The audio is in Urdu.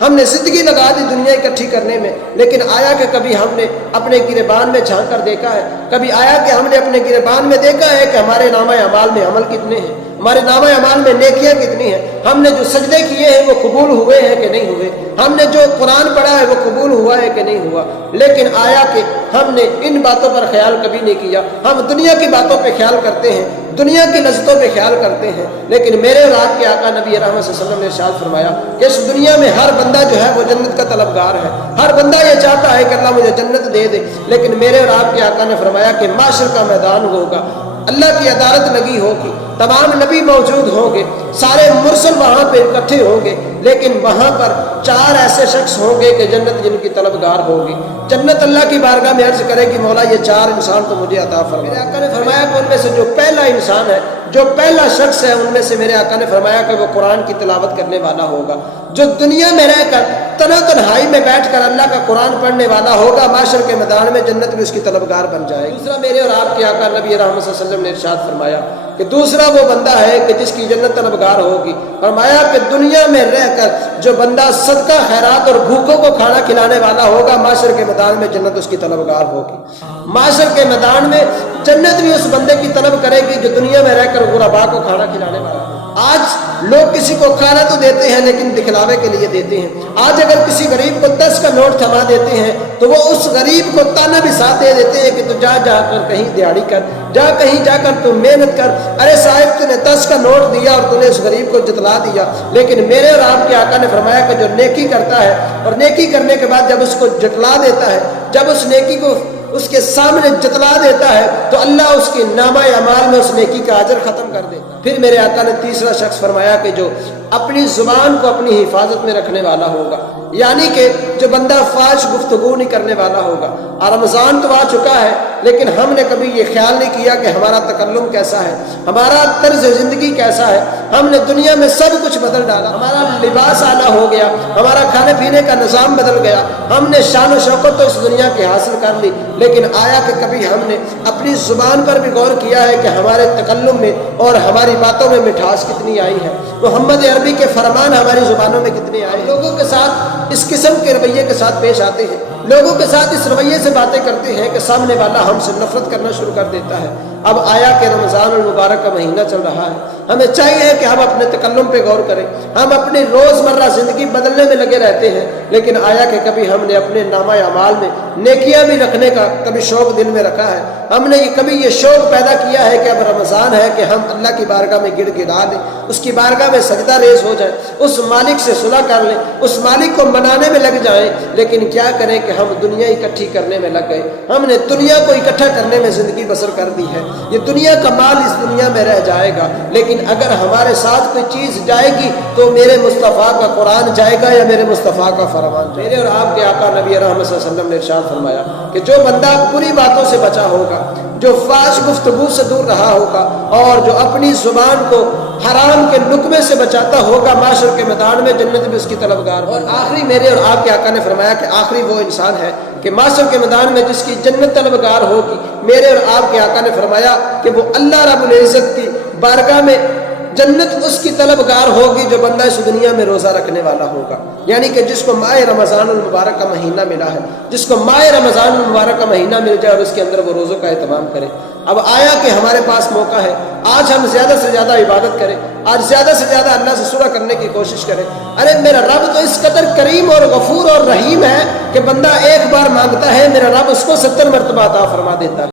ہم نے زندگی لگا دی دنیا اکٹھی کرنے میں، لیکن آیا کہ کبھی ہم نے اپنے گریبان میں جھانک کر دیکھا ہے؟ کبھی آیا کہ ہم نے اپنے گریبان میں دیکھا ہے کہ ہمارے نامہ اعمال میں عمل کتنے ہیں، ہمارے نامہ اعمال میں نیکیاں کتنی ہیں؟ ہم نے جو سجدے کیے ہیں وہ قبول ہوئے ہیں کہ نہیں ہوئے؟ ہم نے جو قرآن پڑھا ہے وہ قبول ہوا ہے کہ نہیں ہوا؟ لیکن آیا کہ ہم نے ان باتوں پر خیال کبھی نہیں کیا؟ ہم دنیا کی باتوں پہ خیال کرتے ہیں، دنیا کی لذتوں پہ خیال کرتے ہیں، لیکن میرے اور آپ کے آقا نبی رحمت صلی اللہ علیہ وسلم نے ارشاد فرمایا کہ اس دنیا میں ہر بندہ جو ہے وہ جنت کا طلبگار ہے، ہر بندہ یہ چاہتا ہے کہ اللہ مجھے جنت دے دے، لیکن میرے اور آپ کے آقا نے فرمایا کہ معاشر کا میدان ہوگا، اللہ کی عدالت لگی ہوگی، تمام نبی موجود ہوں گے، سارے مرسل وہاں پہ اکٹھے ہوں گے، لیکن وہاں پر 4 ایسے شخص ہوں گے کہ جنت جن کی طلبگار ہوگی۔ جنت اللہ کی بارگاہ میں عرض کرے گی مولا یہ 4 انسان تو مجھے عطا فرما۔ میرے آقا نے فرمایا کہ ان میں سے جو پہلا انسان ہے، جو پہلا شخص ہے، ان میں سے میرے آقا نے فرمایا کہ وہ قرآن کی تلاوت کرنے والا ہوگا، جو دنیا میں رہ کر تنہائی میں بیٹھ کر اللہ کا قرآن پڑھنے والا ہوگا، معاشر کے میدان میں جنت بھی اس کی طلبگار بن جائے گی۔ دوسرا میرے اور آپ کے آقا نبی رحمت صلی اللہ علیہ وسلم نے ارشاد فرمایا کہ دوسرا وہ بندہ ہے کہ جس کی جنت طلبگار ہوگی۔ فرمایا کہ دنیا میں رہ کر جو بندہ صدقہ خیرات اور بھوکوں کو کھانا کھلانے والا ہوگا، معاشر کے میدان میں جنت اس کی طلبگار ہوگی۔ معاشر کے میدان میں جنت بھی اس بندے کی طلب کرے گی جو دنیا میں رہ کر غرباء کو کھانا کھلانے والا ہے۔ آج لوگ کسی کو کھانا تو دیتے ہیں لیکن دکھلاوے کے لیے دیتے ہیں۔ آج اگر کسی غریب کو 10 کا نوٹ تھما دیتے ہیں تو وہ اس غریب کو تانا بھی ساتھ دے دیتے ہیں کہ تو جا کر کہیں دیہڑی کر، کہیں جا کر تو محنت کر۔ ارے صاحب تو نے 10 کا نوٹ دیا اور تو نے اس غریب کو جتلا دیا۔ لیکن میرے اور آپ کے آقا نے فرمایا کہ جو نیکی کرتا ہے اور نیکی کرنے کے بعد جب اس کو جتلا دیتا ہے، جب اس نیکی کو اس کے سامنے جتلا دیتا ہے تو اللہ اس کے نامہ اعمال میں اس نیکی کا اجر ختم کر دیتا ہے۔ پھر میرے آقا نے تیسرا شخص فرمایا کہ جو اپنی زبان کو اپنی حفاظت میں رکھنے والا ہوگا، یعنی کہ جو بندہ فاحش گفتگو نہیں کرنے والا ہوگا۔ اور رمضان تو آ چکا ہے لیکن ہم نے کبھی یہ خیال نہیں کیا کہ ہمارا تکلم کیسا ہے، ہمارا طرز زندگی کیسا ہے۔ ہم نے دنیا میں سب کچھ بدل ڈالا، ہمارا لباس اعلیٰ ہو گیا، ہمارا کھانے پینے کا نظام بدل گیا، ہم نے شان و شوکت تو اس دنیا کی حاصل کر لی، لیکن آیا کہ کبھی ہم نے اپنی زبان پر بھی غور کیا ہے کہ ہمارے تکلم میں اور ہماری باتوں میں مٹھاس کتنی آئی ہے، محمد عربی کے فرمان ہماری زبانوں میں کتنے آئے؟ لوگوں کے ساتھ اس قسم کے رویے کے ساتھ پیش آتے ہیں، لوگوں کے ساتھ اس رویے سے باتیں کرتے ہیں کہ سامنے والا ہم سے نفرت کرنا شروع کر دیتا ہے۔ اب آیا کہ رمضان المبارک کا مہینہ چل رہا ہے، ہمیں چاہیے کہ ہم اپنے تکلم پہ غور کریں۔ ہم اپنی روزمرہ زندگی بدلنے میں لگے رہتے ہیں، لیکن آیا کہ کبھی ہم نے اپنے نامہ اعمال میں نیکیاں بھی رکھنے کا کبھی شوق دل میں رکھا ہے؟ ہم نے کبھی یہ شوق پیدا کیا ہے کہ اب رمضان ہے کہ ہم اللہ کی بارگاہ میں گڑ گڑا دیں، اس کی بارگاہ میں سجدہ ریز ہو جائیں، اس مالک سے صلح کر لیں، اس مالک کو منانے میں لگ جائیں؟ لیکن کیا کریں کہ ہم دنیا اکٹھی کرنے میں لگ گئے، ہم نے دنیا کو اکٹھا کرنے میں زندگی بسر کر دی ہے۔ یہ دنیا کا مال اس دنیا میں رہ جائے گا، لیکن اگر ہمارے ساتھ کوئی چیز جائے گی تو میرے مصطفیٰ کا قرآن جائے گا یا میرے مصطفیٰ کا فرمان جائے گا۔ میرے اور آپ کے آقا نبی رحمت صلی اللہ علیہ وسلم نے ارشاد فرمایا کہ جو بندہ بری باتوں سے بچا ہوگا، جو فحش گفتگو سے دور رہا ہوگا اور جو اپنی زبان کو حرام کے لقمے سے بچاتا ہوگا، معاشر کے میدان میں جنت میں اس کی طلبگار۔ اور آخری میرے اور آپ کے آقا نے فرمایا کہ آخری وہ انسان ہے کہ معاشر کے میدان میں جس کی جنت طلبگار ہوگی، میرے اور آپ کے آقا نے فرمایا کہ وہ اللہ رب العزت کی بارگاہ میں جنت اس کی طلبگار ہوگی جو بندہ اس دنیا میں روزہ رکھنے والا ہوگا، یعنی کہ جس کو ماہ رمضان المبارک کا مہینہ ملا ہے، جس کو ماہ رمضان المبارک کا مہینہ مل جائے اور اس کے اندر وہ روزوں کا اہتمام کرے۔ اب آیا کہ ہمارے پاس موقع ہے، آج ہم زیادہ سے زیادہ عبادت کریں، آج زیادہ سے زیادہ اللہ سے صلح کرنے کی کوشش کریں۔ ارے میرا رب تو اس قدر کریم اور غفور اور رحیم ہے کہ بندہ ایک بار مانگتا ہے، میرا رب اس کو 70 مرتبہ عطا فرما دیتا ہے۔